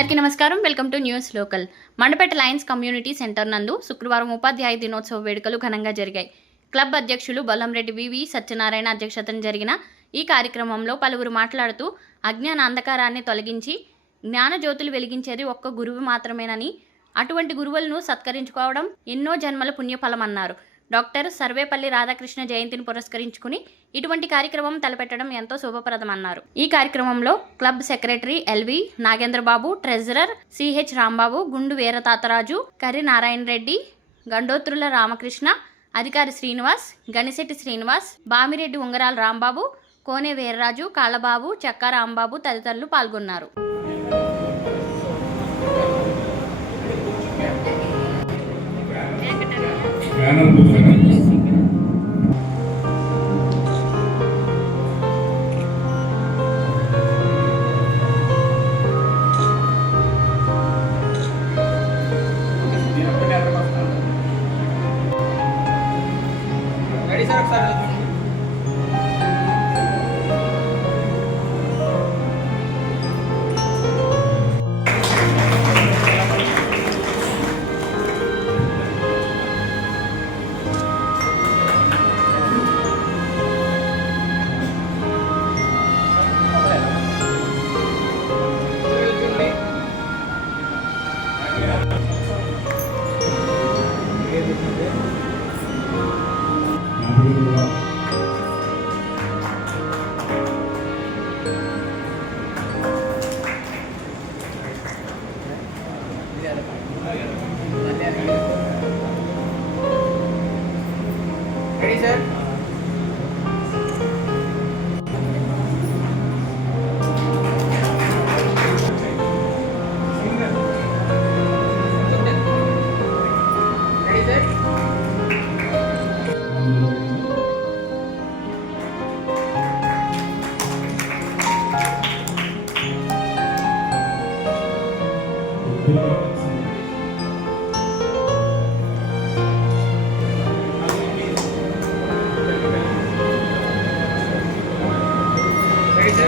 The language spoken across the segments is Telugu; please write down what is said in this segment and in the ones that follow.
అందరికీ నమస్కారం. Welcome to news local. Mandapeta Lions community centre నందు శుక్రవారం ఉపాధ్యాయ దినోత్సవ వేడుకలు ఘనంగా జరిగాయి. క్లబ్ అధ్యక్షులు బొల్లంరెడ్డి వివి సత్యనారాయణ అధ్యక్షతన జరిగిన ఈ కార్యక్రమంలో పలువురు మాట్లాడుతూ అజ్ఞాన అంధకారాన్ని తొలగించి జ్ఞానజ్యోతులు వెలిగించేది ఒక్క గురువు మాత్రమేనని, అటువంటి గురువులను సత్కరించుకోవడం ఎన్నో జన్మల పుణ్యఫలమన్నారు. డాక్టర్ సర్వేపల్లి రాధాకృష్ణ జయంతిని పురస్కరించుకుని ఇటువంటి కార్యక్రమం తలపెట్టడం ఎంతో శుభప్రదమన్నారు. ఈ కార్యక్రమంలో club secretary L V Nagendrababu, treasurer CH Rambabu, Gundu Veeratataraju, Karri Narayana Reddy, గండోత్రుల Ramakrishna, అధికారి శ్రీనివాస్, గణిశెట్టి శ్రీనివాస్, బామిరెడ్డి ఉంగరాల రాంబాబు, కోనే వీర్రాజు, కాళ్ళబాబు, చెక్కా రాంబాబు తదితరులు పాల్గొన్నారు. Ready, sir? Ready, sir? Ready,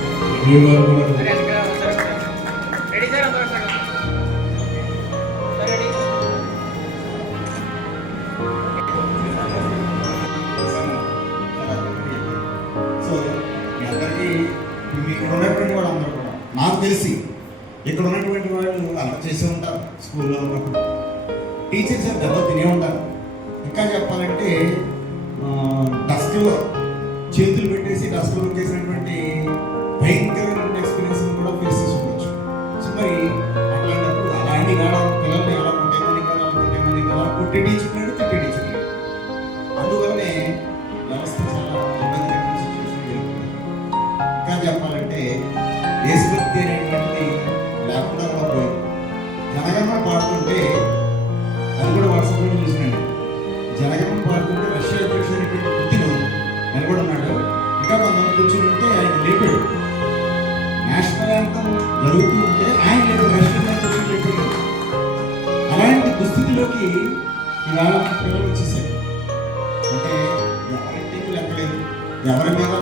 sir? Ready, sir? Ready? So మీ అందరికీ ఇక్కడ ఉన్నటువంటి వాళ్ళందరూ కూడా నాకు తెలిసి ఇక్కడ ఉన్నటువంటి వాళ్ళు అలా చేసే ఉంటారు. స్కూల్లో ఉన్నప్పుడు టీచర్స్ దెబ్బ తినే ఉంటారు. ఇంకా చెప్పాలంటే డస్క్లో చేతులు పెట్టేసి డస్క్లో చేసినటువంటి భయంకరమైన ఎక్స్పీరియన్స్ కూడా ఫేస్ చేసి ఉండొచ్చు. సో మరి అట్లాంటప్పుడు అలాంటి కాడ పిల్లల్ని ఎలా కొట్టేమని కదా కొట్టి టీచుకున్నాడు, తిట్టి టీచుకున్నాడు. అందువల్లనే వ్యవస్థ చాలా ఇబ్బందికరమైన సిచ్యువేషన్ జరుగుతుంది. ఇంకా చెప్పాలంటే దేశభక్తి అనేటువంటిది లేకుండా పోయింది. జనగణన పాడుతుంటే అది కూడా వాట్సాప్లో చూసినండి. జనగణన పాడుతుంటే రష్యా అధ్యక్షుడు పుతిన్ నిలబడి ఉన్నాడు. ఇంకా కొంతమంది కూర్చుని